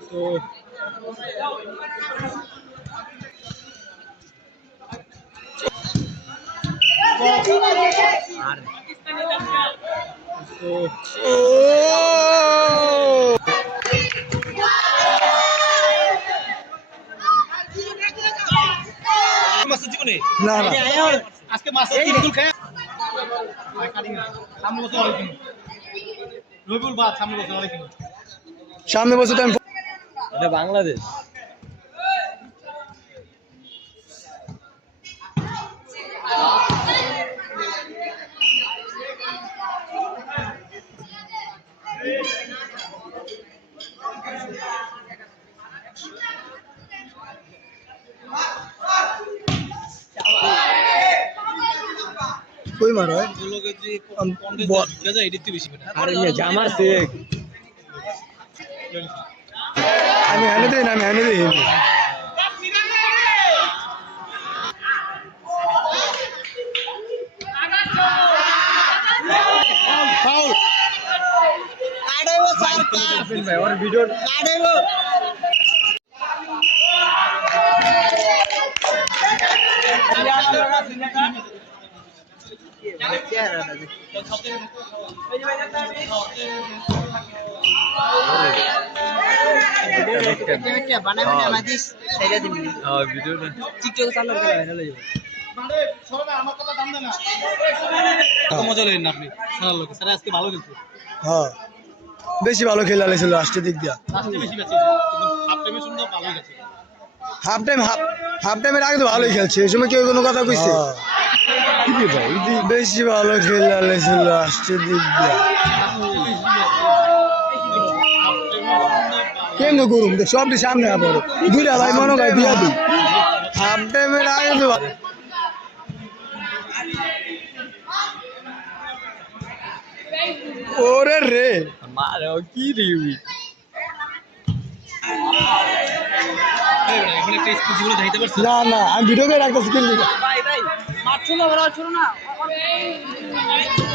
তো আর তো জীবনে না না। আজকে মাছের তিন খায়। সামনে বছর আমি এটা বাংলাদেশ কই মার হয় আরে ইয়ে জামার শেখ আমি হেনে দিই না আমি হেনে ওর ভিডিও বেশি ভালো খেলা লেছিল লাস্টের দিক দিয়া হাফ টাইম হাফ হাফ টাইমের আগে তো ভালোই খেলছে এই সময় কেউ কোনো কথা কইছে বেশি ভালো খেলা লেছিল লাস্টের দিক দিয়া কেন করুম? সবটি সামনে আবার দুইটা ভাই মনে হয় দিয়া দিই। হাফ টাইমের আগে তো। ওরে রে। মারে কি জীবনে না না আমি ভিডিও করে রাখতেছি কিন্তু।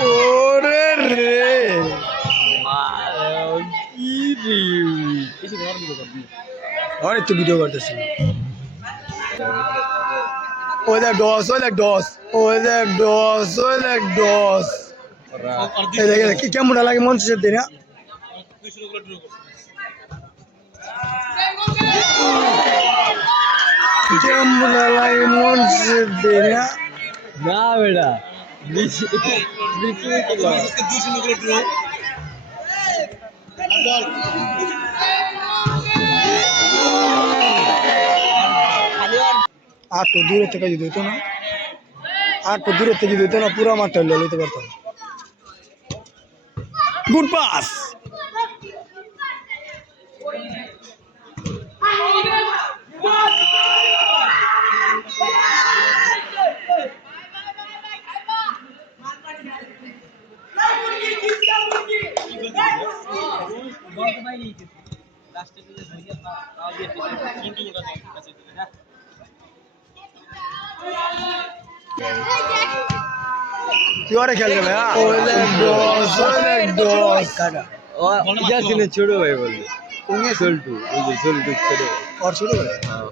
ওরে রে। মারে কি রিউই অনেক তো ভিডিও করতেছি ওই দেখ ডস ওই দেখ ডস ওই দেখ ডস ওই দেখ ডস এই দেখ কি কেমন লাগে মন শেষের দিনে কেমন লাগে মন শেষের দিনে না বেটা বেশি তো দূরের থেকে যদি হইতো না আর তো দূরের থেকে যদি হইতো না পুরো মাঠটা হলে লইতে পারতাম। গুড পাস তুই ওরে খেলতে ভাই অনেক দোষ অনেক দোষ ও ইয়াসিনের ছোট ভাই বলবে চলটু ওই যে চলটু ছোট ওর ছোট ভাই? হ্যাঁ।